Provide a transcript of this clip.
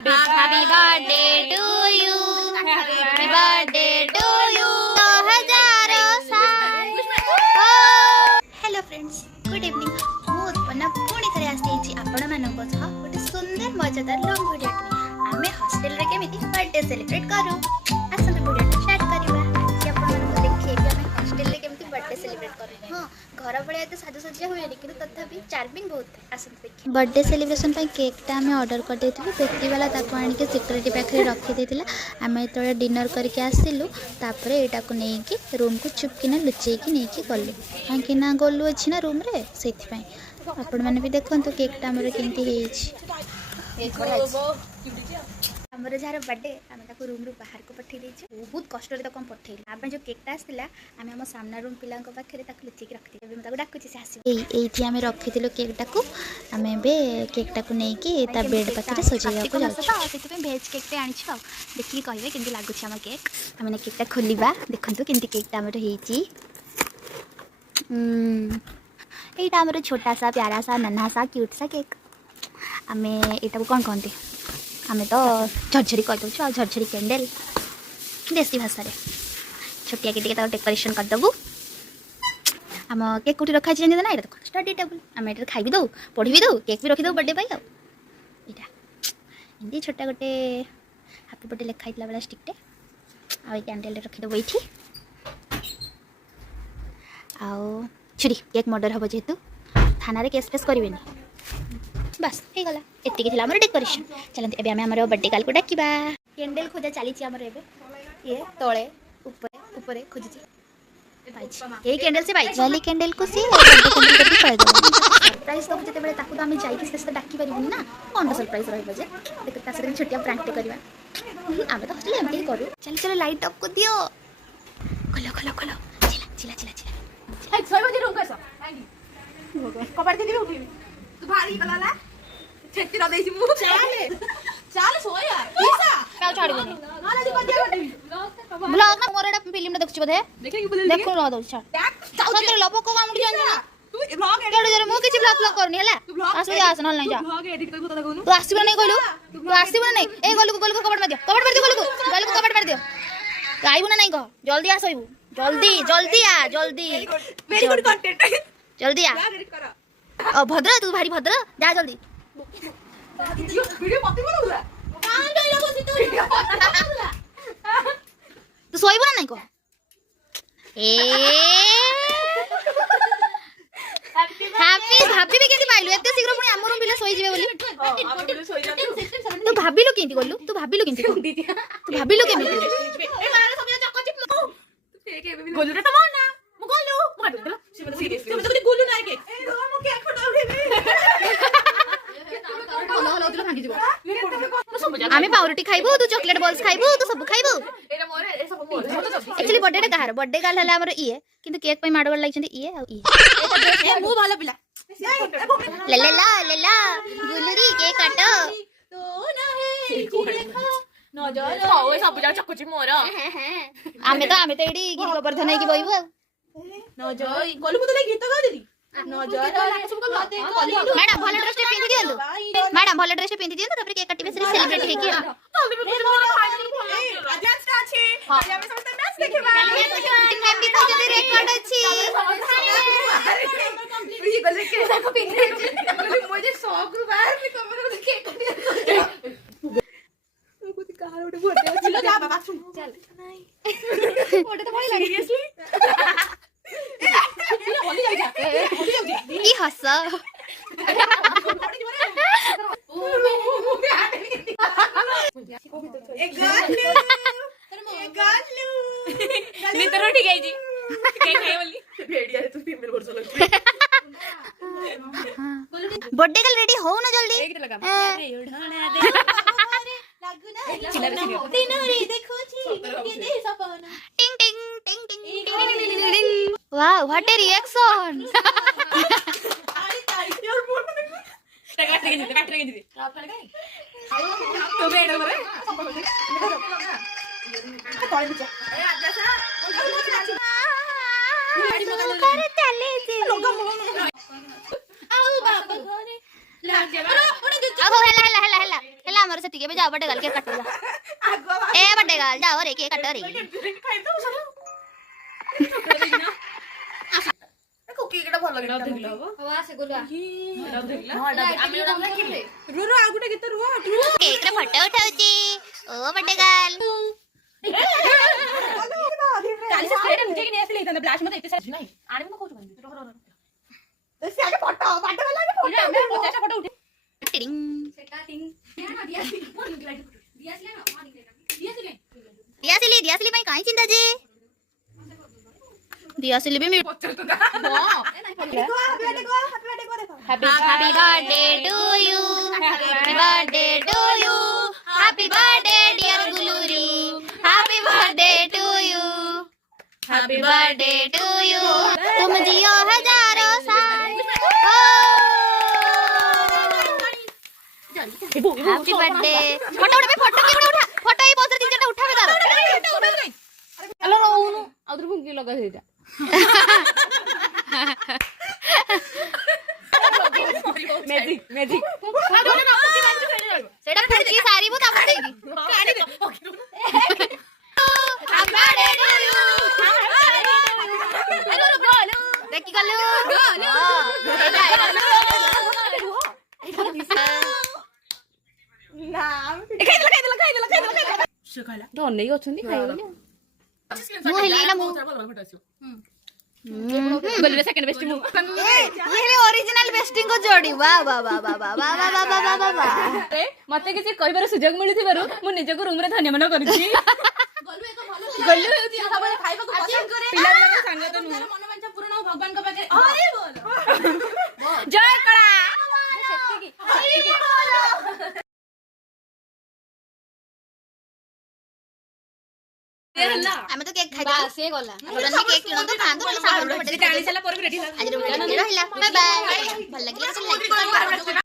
Happy birthday to you. Happy birthday to you. Hello friends, good evening. मु उत्पन्न पुणी थे आसी आपण मानक सह गोटे सुंदर मजेदार लॉन्ग वीडियो आमे हॉस्टल रे केमिति बर्थडे सेलिब्रेट करू। आसंत वीडियो स्टार्ट करिबा। आज आपण मानक देखिए कि आमे हॉस्टल रे केमिति बर्थडे सेलिब्रेट करू। हां, घर बळे एते साजसज्जा होयनी किंतु तथापि चार्मिंग बहुत है। आसंत देखिए बर्थडे सेलिब्रेशन पई केक ता आमे ऑर्डर कर देथिलु। बेकरी वाला ताको आनी के सिक्योरिटी पाखरे रखि देथिला। आमे तळे डिनर करके आसिलु, तापरे एटा को नै कि रूम को चुपकिना लुचै कि नै कि गल्लु। काहेकि ना गल्लु अछि ना रूम रे, सेथि पई आपण माने भी देखंतु केक ता हमर केमति हेछि। हमर जार बर्थडे आमे ताको रूम रो बाहर को पठै दैछि। बहुत कष्ट रे ताको हम पठैली। आमे जो केक ता आस्तिला आमे हम सामना रूम पिला को पाखरे ताको लुचै कि रखि देबे। हम ताको डाकुछि से आसी। एथि आमे रखिथिलु केक ताको। आमे बे केक ताको नै कि ता बेड पाखरे सजैया को जाउछि। सेथि पई भेज केक ते आनिछि। देखि कहिबे केमति लागुछि हमर केक। आमे ने केक ता खोलिबा। देखंतु केमति केक ता हमर हेछि। एटा हमर छोटा सा प्यारा सा नन्हा सा क्यूट सा केक। आमे एटा को कोन कहंती, आमे तो झरझरी कह दउछु। आ झरझरी कैंडल देसी भाषा रे छोटिया के टिके डेकोरेशन कर दबु। हम केक कोठी रखा छी ना, एटा तो स्टडी टेबल। आमे एटा खाइ भी दउ, पढी भी दउ, केक भी रखि दउ बर्थडे पाई। आ एटा इंदी छोटा गोटे हैप्पी बर्थडे लिखाई दिला वाला स्टिक टे। आ ए कैंडल रखि दउ एठी। आउ छुरी केक मर्डर हम जेहेतु थाना रे केस फेस करें। बस हे गला एतिक थिला हमर डेकोरेशन। चलंत एबे हमर बर्थडे काल को डाकिबा। कैंडल खोजा चली छी हमर एबे। ये तळे ऊपर खोजी पाइछि। ए कैंडल से पाइछि वाली कैंडल को से बर्थडे कैंडल करके पाइ गला। सरप्राइज तो जते बेले ताकू तो हम जाई कि से डाकी परिबुन ना। कोन सरप्राइज रहबे जे देख ता से छोटिया प्रैंक ते करबा। आमे तो हस्टल एमती करू। चल चलो लाइट ऑफ को दियो। खोलो खोलो खोलो। चिला चिला चिला चिला। ए 6 बजे रूम करस। कबाड़ दे दिबे उठी। तू भारी गलाला छेती न देसी मु। चाल सोया पीसा का छाड़ देनी। ना जी कर दिया बटी ब्लॉग ना मोर एटा फिल्म देखछ बधे देखे कि बोल देखो रह दउ छाड़। सतरे लबो को कामुडी जान ना तू ब्लॉग एडिट केडे जरे मु किछि ब्लॉग करनी हला। आसु आस न नहीं जा ब्लॉग एडिट करबो त कहनु। तू आसीबो नहीं कहलु। तू आसीबो नहीं। ए गोलु को कबाड़ मार दियो। कबाड़ मार दियो गोलु को कबाड़ मार दियो। आइबो ना नहीं कह। जल्दी आ सइबू। जल्दी जल्दी आ जल्दी। Very good content. जल्दी आ एडिट कर। ओ भद्र तू भारी भद्र जा जल्दी। वीडियो पति बनउला कान डइला को सितो वीडियो बनउला। तू सोइबो ना नहीं को। ए हैप्पी भाभी भी केति पाइलु एते शीघ्र पुनी हमर बिले सोइ जिवे बोली। हमर बिले सोइ जा। तू भाबिलु केंति गल्लु। तू भाबिलु केंति तू भाबिलु केमिति। ए मारे सब चक्क चिप तू फेके गोलु रे तमा ना मु गोलु मु भाबि देला सीरियसली तू तो गोलु ना के ए रो मु केक फोटो उठेबे। आमे पाउरुटी खाइबो, तू चॉकलेट बॉल्स खाइबो, तू सब खाइबो। एरा मोरे ए सब मोरे एक्चुअली बर्थडे कहार बर्थडे काल हला हमर इए किंतु केक पई माडवल लागिछन इए आ इए। ए मु भालो पिला ले ले ला गुलरी केक काटो तो ना है देखो नजर ओ सब जा चक्कुची मोर। आमे तो एडी गिर गोवर्धन की बइबो। नजर गोलु मुदले गीत गा देली। मैडम भल ड्रेस पिंधि दियंतु। मैडम भल ड्रेस पिंधि दियंतु तापर केक काटिबे से सेलिब्रेट हे कि डांस अछि हम समस्त डांस देखबा। हम भी तो जदी रेकॉर्ड अछि ये गले के को पिंधि मुझे शौक बाहर में कमरे में केक काटिबे। कुछ कहां उठे बोलते चलो जा बाथरूम चल नहीं ओटे तो बड़ी सीरियसली की हस नितर उठी गई जी के खाए बोली भेड़िया तू फीमेल वर्जन लगती। बर्थडे कल रेडी हो ना जल्दी। एक लगा अरे उड़ाना दे लागू ना चिल्ला रे देखो छी ये दे सपना टिंग टिंग टिंग टिंग टिंग। Wow what A reaction. ताड़ी ताड़ी यार बोल काट रही थी आप कर गए तो बेड पर कॉल बिचा ए आजा सा करे चले जे लोग आओ बाबा घरे लाग जा अब हेला हेला हेला हेला हेला हमर से ठीक है जाओ बर्थडे गर्ल केक काटो ए बर्थडे गर्ल जाओ रे केक काटो रे कुकी केटा भल लागला देखला हो हवा से गोलवा एटा देखला हां एटा आमी एटा देखिले रुरु आ गुटे गीत रुआ केक रे फोटो उठाउची ओ बर्थडे गर्ल काली से स्प्रे मुझे कि नहीं असले इतना ब्लास्ट मत इते नहीं आने में कोच बंदी रह से आगे फोटो बर्थडे वाला के फोटो मैं 50 फोटो उठे टिंग सेटा टिंग ना दिया सी फोन निकला दिया सी ना हां निकला दिया सिली भाई काई चिंता जी दिया सिली भी मिल पचर तो ना happy birthday to you happy birthday to you happy birthday dear Guluri happy birthday to you happy birthday to you तुम जियो हजारों साल हैप्पी बर्थडे फोटो उठा फोटो की उठा फोटो ही बहुत तीन चार उठा तार हेलो ओनु आउटर भुंगी लगा देता मैजिक मैजिक सेटा फुकी सारी मु तापर देगी कानी दे देखि गलु से कहला धन नहीं अछंती खाइबो मु हेलीला मु बोलबे सेकंड बेस्ट मु ये हेले ओरिजिनल बेस्टिंग को जोड़ी वाह वाह वाह वाह वाह वाह वाह वाह वाह वाह वाह अरे मते किसी कहबार सुजोग मिलिथिबारु मु निजको रूम रे धन्यवाद करूची गल्लू हेउती सबले खाइबा को पसंद करे पिला पिला संग तो नु मन मंचा पूर्ण हो भगवान को पाके अरे बोल जय कला सेत्ती आमे तो केक खाइ से गला अपन केक किनो तो खान तो साबुन जानी साला पर रेडी आज रे रहिला बाय बाय भल लागिला लाइक